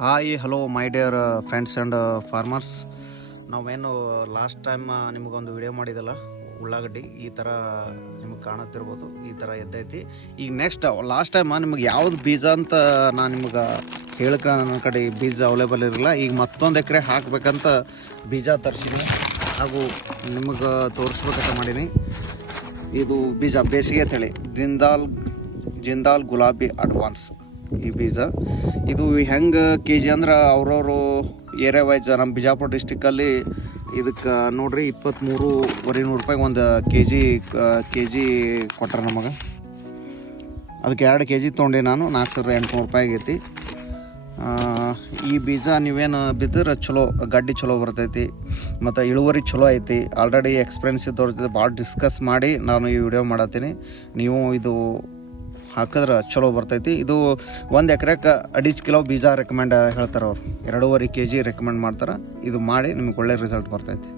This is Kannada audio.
Hi hello my dear friends and farmers. ನಾವೇನು ಲಾಸ್ಟ್ ಟೈಮ್ ನಿಮಗೊಂದು ವಿಡಿಯೋ ಮಾಡಿದಲ್ಲ, ಉಳ್ಳಾಗಡ್ಡಿ ಈ ಥರ ನಿಮಗೆ ಕಾಣುತ್ತಿರ್ಬೋದು, ಈ ಥರ ಎದ್ದೈತಿ. ಈಗ ನೆಕ್ಸ್ಟ್ ಲಾಸ್ಟ್ ಟೈಮ್ ನಿಮಗೆ ಯಾವ್ದು ಬೀಜ ಅಂತ ನಾನು ನಿಮಗೆ ಹೇಳಕ್ಕೆ ನನ್ನ ಕಡೆ ಬೀಜ ಅವೈಲೇಬಲ್ ಇರಲಿಲ್ಲ. ಈಗ ಮತ್ತೊಂದು ಎಕರೆ ಹಾಕಬೇಕಂತ ಬೀಜ ತರಿಸೀನಿ ಹಾಗೂ ನಿಮಗೆ ತೋರಿಸ್ಬೇಕಂತ ಮಾಡೀನಿ. ಇದು ಬೀಜ ಬೇಸಿಗೆ ತಳಿ ಜಿಂದಾಲ್ ಗುಲಾಬಿ ಅಡ್ವಾನ್ಸ್. ಈ ಬೀಜ ಇದು ಹೆಂಗೆ ಕೆ ಜಿ ಅಂದ್ರೆ ಅವ್ರವರು ಏರಿಯಾ ವೈಸ್ ನಮ್ಮ ಬಿಜಾಪುರ ಡಿಸ್ಟಿಕ್ಕಲ್ಲಿ ಇದಕ್ಕೆ ನೋಡ್ರಿ 23,500 ರೂಪಾಯಿಗೆ ಒಂದು ಕೆ ಜಿ ಕೊಟ್ಟಾರ ನಮಗೆ. ಅದಕ್ಕೆ 2 kg ತೊಗೊಂಡೆ ನಾನು. 4,800 ರೂಪಾಯಿ ಆಗೈತಿ. ಈ ಬೀಜ ನೀವೇನು ಬಿದ್ದರೆ ಚಲೋ, ಗಡ್ಡಿ ಚಲೋ ಬರ್ತೈತಿ ಮತ್ತು ಇಳುವರಿ ಚಲೋ ಐತಿ. ಆಲ್ರೆಡಿ ಎಕ್ಸ್ಪೀರಿಯನ್ಸ್ ಇದ್ದವ್ರ ಜೊತೆ ಭಾಳ ಡಿಸ್ಕಸ್ ಮಾಡಿ ನಾನು ಈ ವಿಡಿಯೋ ಮಾಡತ್ತೀನಿ. ನೀವು ಇದು ಹಾಕಿದ್ರೆ ಚಲೋ ಬರ್ತೈತಿ. ಇದು 1 ಎಕರೆಗೆ 2.5 ಕಿಲೋ ಬೀಜ ರೆಕಮೆಂಡ್ ಹೇಳ್ತಾರೆ ಅವ್ರು. 2.5 kg ರೆಕಮೆಂಡ್ ಮಾಡ್ತಾರೆ. ಇದು ಮಾಡಿ ನಿಮ್ಗೆ ಒಳ್ಳೆ ರಿಸಲ್ಟ್ ಬರ್ತೈತಿ.